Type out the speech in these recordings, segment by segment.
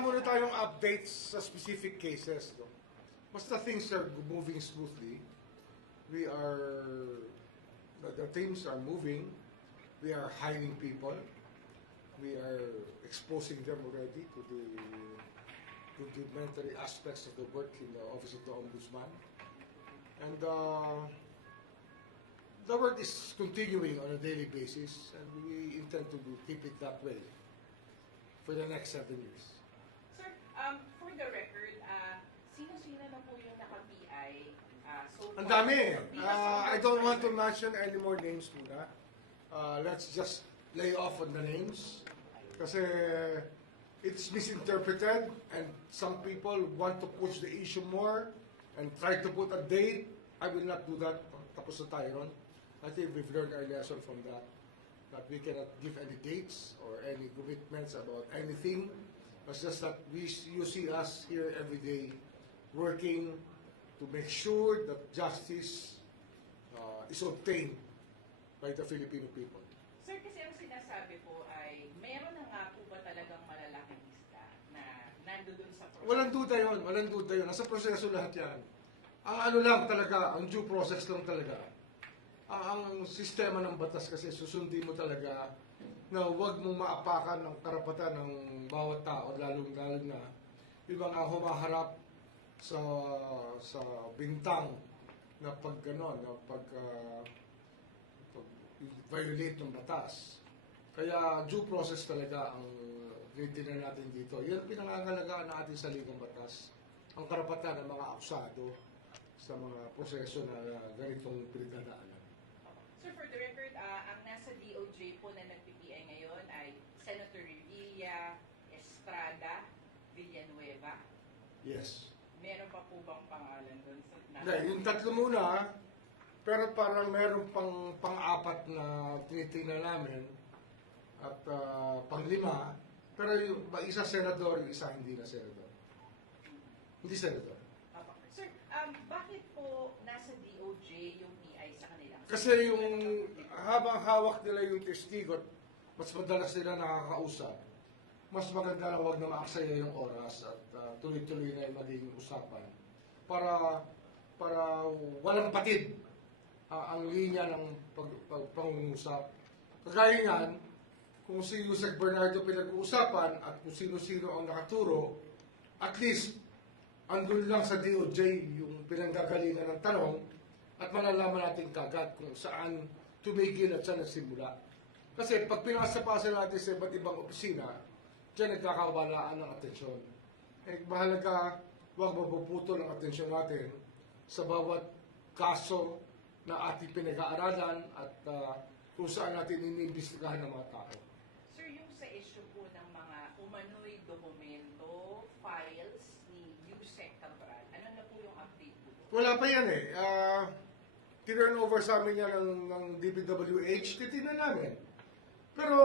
wala muna tayong updates sa specific cases. No? Basta things are moving smoothly. We are, the teams are moving. We are hiring people. We are exposing them already to the rudimentary aspects of the work in the Office of the Ombudsman. And the work is continuing on a daily basis, and we intend to keep it that way for the next 7 years. Sir, for the record, sino-sino na po yung naka-PI so far? Ang dami. I don't want to mention any more names muna. Let's just lay off on the names. Kasi it's misinterpreted and some people want to push the issue more and try to put a date. I will not do that. Tapos na tayo ron. I think we've learned our lesson from that. That we cannot give any dates or any commitments about anything. It's just that you see us here every day working to make sure that justice is obtained by the Filipino people. Sir, kasi ang sinasabi po ay meron na nga po ba talagang malalaking isda na nandoon sa proseso? Walang duda yun, walang duda yun. Nasa proseso lahat yan. Ang ano lang talaga, ang due process lang talaga. Ang sistema ng batas kasi susundin mo talaga na huwag mong maapakan ng karapatan ng bawat tao, lalong-lalo na yung mga humaharap sa bintang na pag violate ng batas. Kaya due process talaga ang tinitingnan natin dito. Yan pinangangalagaan ng ating saligang batas. Ang karapatan ng mga akusado sa mga proseso na ganitong pinagdadaanan. Sir, for the record, ang nasa DOJ po na nag-PPI ngayon ay Senator Revilla, Estrada, Villanueva. Yes. Meron pa po bang pangalan doon? Hindi, yung tatlo muna, pero parang meron pang-apat na tinitingnan namin at pang-lima, pero yung isa senador, yung isa hindi na senador. Hindi senador. Sir, bakit po nasa DOJ yung PI sa kanila? Kasi yung habang hawak nila yung testigo, mas madalas nila nakakausap. Mas maganda na huwag na maaksaya yung oras at tuloy-tuloy na yung magiging usapan para walang patid ang linya ng pangungusap. Kagaya niyan, kung si Yusek Bernardo pinag-uusapan at kung sino-sino ang nakaturo, at least andun lang sa DOJ yung pinanggagalingan ng tanong at malalaman natin kagad kung saan tumigil at saan nagsimula. Kasi pag pinasapasa natin sa iba't ibang opisina, diyan nagkakawalaan ng atensyon. Eh, mahalaga, huwag mapuputol ang atensyon natin sa bawat kaso na ating pinag-aaralan at kung saan natin iniimbestigahan ng mga tao. Sir, yung sa issue po ng mga umano'y dokumento, files ni Yusek Cabral, ano na po yung update po? Wala pa yan eh. Turn over sa amin yan ng DPWH, titignan namin. Pero,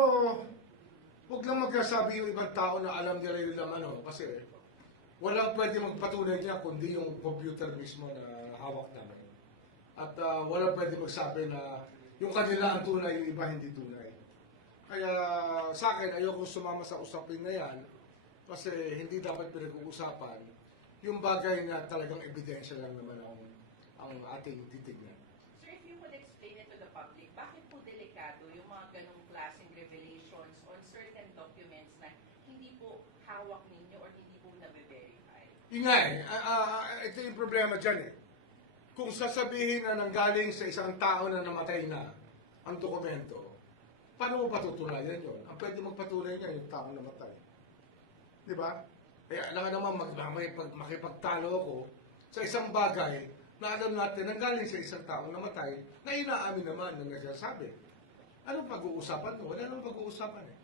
huwag lang magkasabi yung ibang tao na alam nila yung laman, kasi walang pwede magpatunay niya kundi yung computer mismo na hawak namin. At walang pwede magsabi na yung kanila ang tunay, yung iba hindi tunay. Kaya sa akin, ayoko sumama sa usapin na yan kasi hindi dapat pinag-uusapan yung bagay na talagang ebidensya lang naman ang ating titignan. Sir, if you could explain it to the public, bakit po delikado yung mga ganong klaseng revelations on certain documents na hindi po hawak ninyo or hindi po na-verify? Yun nga eh, ito yung problema dyan eh. Kung sasabihin na nanggaling sa isang tao na namatay na ang dokumento, paano mo patutunayan yun? Ang pwede magpatunay niya yung tao namatay. Di ba? Kaya alam naman makipagtalo ako sa isang bagay na alam natin nanggaling sa isang taong namatay na inaamin naman na nagsasabi. Anong pag-uusapan to? Wala nang pag-uusapan eh.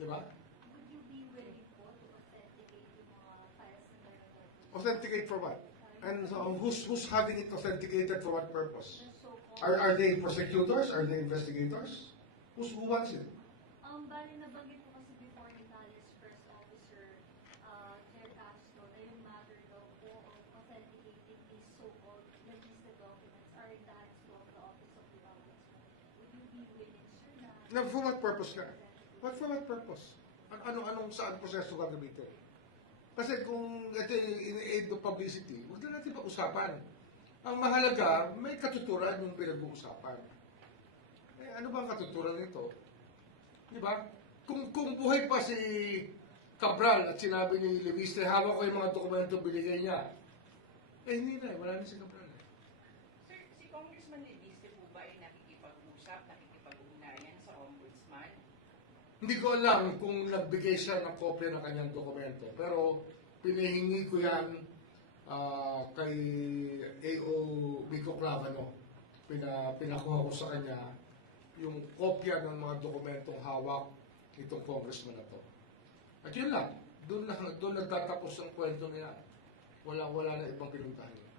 Di ba? Would you be willing po to authenticate yung mga files na meron? Authenticate for what? And who's having it authenticated for what purpose? The so-called... Are they prosecutors? Are they investigators? Who wants it? Bali nabanggit po kasi before ni Nales First Officer Ted Castro na yung matter daw po of authenticating these so-called registered documents are in the hands of the Office of the Ombudsman. Would you be willing, sir, na... No, for what purpose nga? For what purpose? Anong saan proseso gagamitin? Kasi kung ito in-aid of publicity, huwag na natin pag-usapan. Ang mahalaga, may katuturan yung pinag-uusapan. Ano ba ang katuturan nito? Di ba? Kung buhay pa si Cabral at sinabi ni Levistre, hawak ko yung mga dokumento binigay niya. Hindi na, wala na si Cabral. Sir, si Congressman Levistre po ba ay nakikipag-usap, nakikipag-ugnayan sa ombudsman? Hindi ko alam kung nagbigay siya ng kopya ng kanyang dokumento. Pero pinahingi ko yan kay A.O. Vico Clavano. Pinakuha ko sa kanya yung kopya ng mga dokumentong hawak itong congressman na to. At yun lang, doon nagtatapos ang kwento niya. Wala na ibang pinuntahan niya.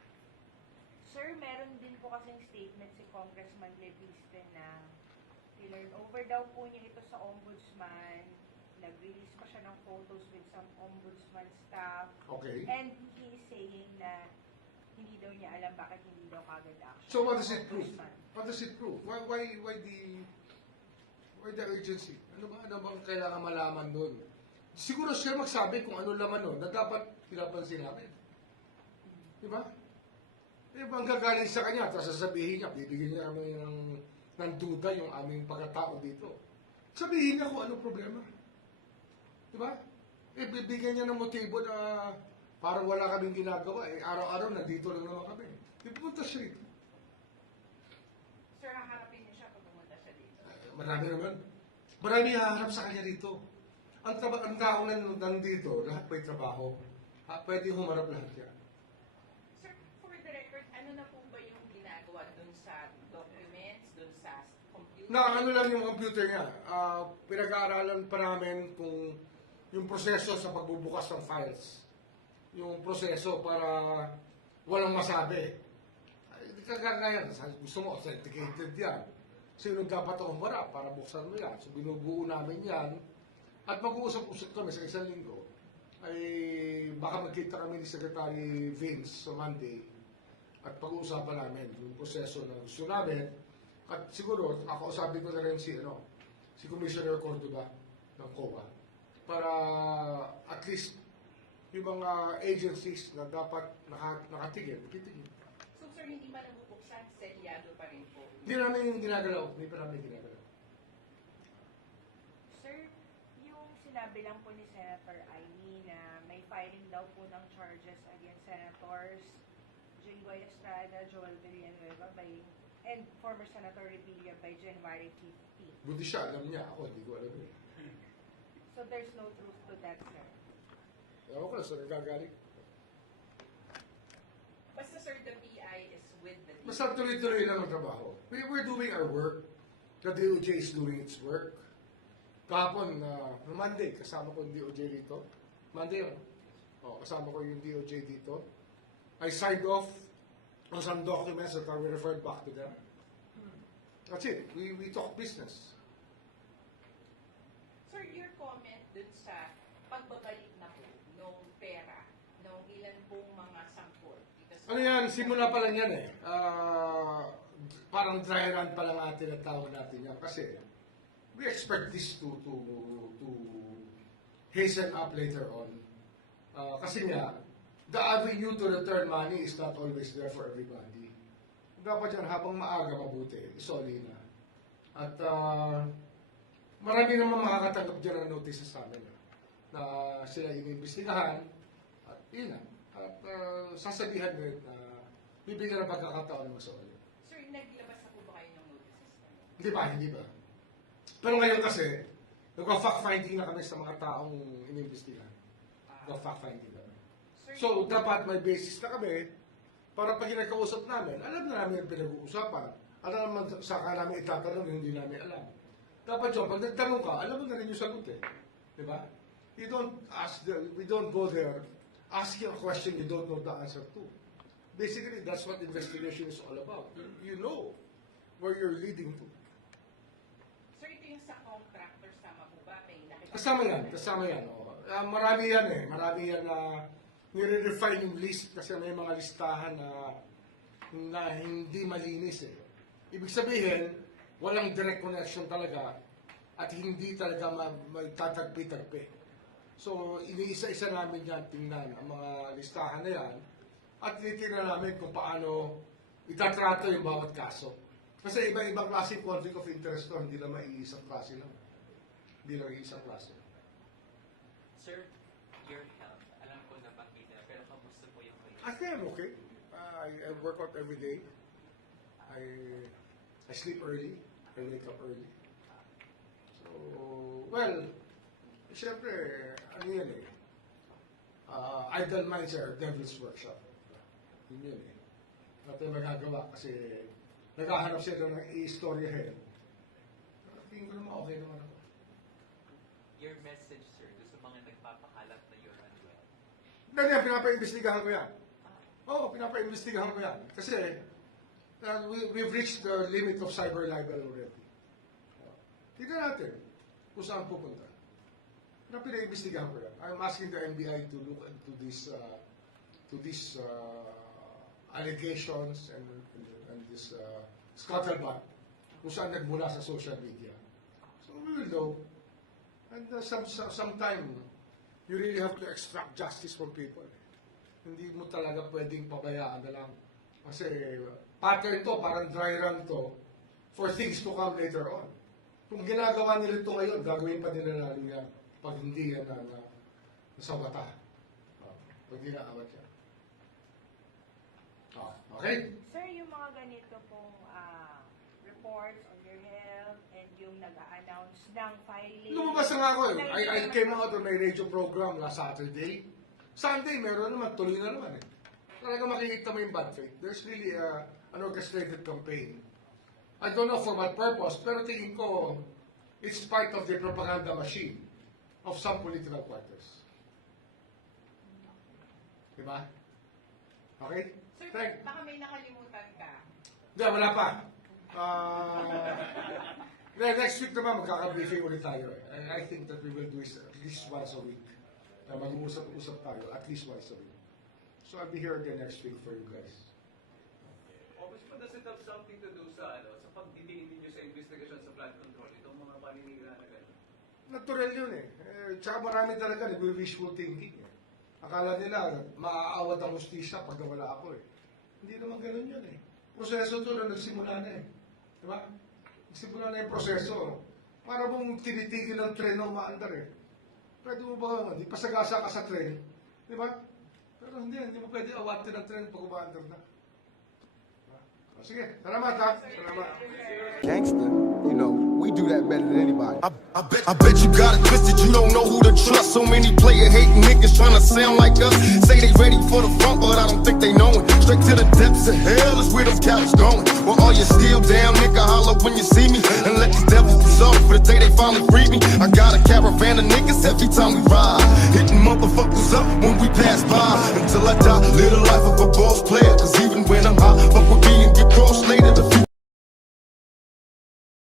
Sir, meron din po kasing statement si Congressman Levistre na turn over daw po niya ito sa ombudsman. Nag-release pa siya ng photos with some ombudsman staff. Okay. And he is saying na hindi daw niya alam bakit hindi daw kagad action. So what does it prove? Ombudsman. What does it prove? Why the urgency? Ano bang kailangan malaman doon? Siguro siya magsabi kung ano laman doon na dapat pinapansin namin. Di ba? Ang gagaling sa kanya, tapos sasabihin niya, bibigyan niya kami ng duda yung aming pagkatao dito. Sabihin niya kung ano problema. Di ba? Bibigyan niya ng motibo na parang wala kaming ginagawa. Araw-araw nandito lang naman kami. Di pumunta siya rito. Sir, haharapin niyo siya pag pumunta siya dito. Marami naman. Marami haharap sa kanya dito. Ang tao na nandito, lahat may trabaho. Pwede humarap lahat yan. Sir, for the record, ano na po ba yung ginagawa dun sa documents, dun sa computer? Ano lang yung computer niya. Pinag-aaralan pa namin kung yung proseso sa pagbubukas ng files. Yung proseso para walang masabi. Hindi ka gagayan. Gusto mo, authenticated yan. Sino dapat humarap para buksan mo yan? So binubuo namin yan. At mag-uusap-usap kami sa isang linggo. Ay baka magkita kami ni Secretary Vince sa Monday. At pag-uusapan namin yung proseso na gusto namin. At siguro, ako sabi ko na rin si Commissioner Cordoba ng COA para at least yung mga agencies na dapat nakatigil, titigil. So, sir, hindi pa nabubuksan, selyado pa rin po. Hindi namin yung ginagalaw. Hindi pa namin ginagalaw. Sir, yung sinabi lang po ni Senator Aimee na may filing daw po ng charges against Senators Jinggoy Estrada, Joel Villanueva and former Senator Revilla by January 15. Buti siya, alam niya. Ako, hindi ko alam yun. So there's no truth to that, sir. Ewan ko na, saan nagagaling. Basta, sir, the PI is with the Basta tuloy-tuloy lang ang trabaho. We're doing our work. The DOJ is doing its work. Kahapon, Monday, kasama ko yung DOJ dito. Monday, kasama ko yung DOJ dito. I signed off on some documents that are referred back to them. That's it. We talk business. Sir, your comment dun sa pagbabalik na po nung pera, nung ilan pong mga sangkot. Ano yan? Simula pa lang yan eh. Parang dry run pa lang natin at tawag natin yan. Kasi we expect this to hasten up later on. Kasi nga, the avenue to return money is not always there for everybody. Dapat yan, habang maaga mabuti, isoli na. At marami naman makakatanggap dyan ng notices sa amin na sila iniimbestigahan at yun na. At sasabihan din na bibigyan ng pagkakataon ng masoli. Sir, naglabas na po ba kayo ng notices? Hindi ba? Pero ngayon kasi, nagpa-fact-finding na kami sa mga taong iniimbestigahan. Nagpa-fact-finding kami. Sir, So, dapat may basis na kami para pag kinakausap namin, alam na namin yung pinag-uusapan. Alam naman saka namin itatanong yung hindi namin alam. Dapat yun, pag nagtanong ka, alam mo na rin yung sagot eh. Di ba? We don't go there asking a question you don't know the answer to. Basically, that's what investigation is all about. You know where you're leading to. sir, ito yung sa contractors, tama po ba? May nakita- Kasama yan. Marami yan eh. Marami yan na nire-refine yung list kasi may mga listahan na hindi malinis eh. Ibig sabihin, walang direct connection talaga at hindi talaga magtatagpi-tagpi. So, iniisa-isa namin yan tingnan ang mga listahan na yan at tinitingnan namin kung paano itatrato yung bawat kaso. Kasi iba-ibang klase conflict of interest to, hindi lang maiisang klase lang. Hindi lang iisang klase. Sir, your health, alam ko na bakita, pero kamusta po yung kayo? I think I'm okay. I work out every day. I sleep early. I wake up early. So, well, siyempre, ano yan eh. Idle minds are devil's workshop. Yun yun eh. Natin magagawa kasi naghahanap sila ng i-storyahin. Tingin ko naman okay naman ako. Your message, sir, doon sa mga nagpapakalat na you're unwell. Ganyan, pinapa-imbestigahan ko yan. Oo, pinapa-imbestigahan ko yan. Kasi, we've reached the limit of cyber libel already. Tignan natin kung saan pupunta. Pinapa-imbestigahan ko yan. I'm asking the NBI to look into these allegations and this scuttlebutt kung saan nagmula sa social media. So we will know. And sometime, you really have to extract justice from people. Hindi mo talaga pwedeng pabayaan na lang. Kasi pattern to, parang dry run to for things to come later on. Kung ginagawa nila ito ngayon, gagawin pa nila lalo yan pag hindi yan nasa mata. Pag ginaawat yan. Okay? Sir, yung mga ganito pong reports on your health and yung nag-a-announce ng filing. Lumabas na nga ako eh. I came out on my radio program last Saturday. Sunday, meron naman, tuloy na naman eh. Talaga makikita mo yung bad faith. There's really an orchestrated campaign. I don't know for what purpose, pero tingin ko, it's part of the propaganda machine of some political quarters. Diba? Okay? Sir, Thank baka may nakalimutan ka. Hindi, wala pa. Next week naman, magkaka-briefing ulit tayo. And I think that we will do it at least once a week. Mag-uusap-usap tayo at least once a week. So I'll be here again next week for you guys. Ombudsman, does it have something to do sa pagdidiin ninyo sa investigasyon sa flood control, itong mga paninira na gano'n? Natural yun eh. Tsaka marami talaga nag-wishful thinking eh. Akala nila, maaawat ang justisya pag nawala ako eh. Hindi naman ganun yun eh. Proseso to na nagsimula na eh. Diba? Nagsimula na yung proseso. Para mong tinitigil ang tren na umaandar eh. Pwede mo ba, hindi pasagasa ka sa tren. Diba? Pero hindi mo pwede awatin ang tren pag umaandar na. Diba? O, sige, salamat ha. Salamat. Gangster, you know, we do that better than anybody. I bet you got it twisted, you don't know who to trust. So many player hating niggas trying to sound like us. Say they ready for the front, but I don't think they know it. Straight to the depths of hell is where them cowards going. Well, all you still down, nigga, holler when you see me. And let these devils be sorry for the day they finally free me. I got a caravan of niggas every time we ride. Hitting motherfuckers up when we pass by. Until I die, live the life of a boss player. Cause even when I'm high,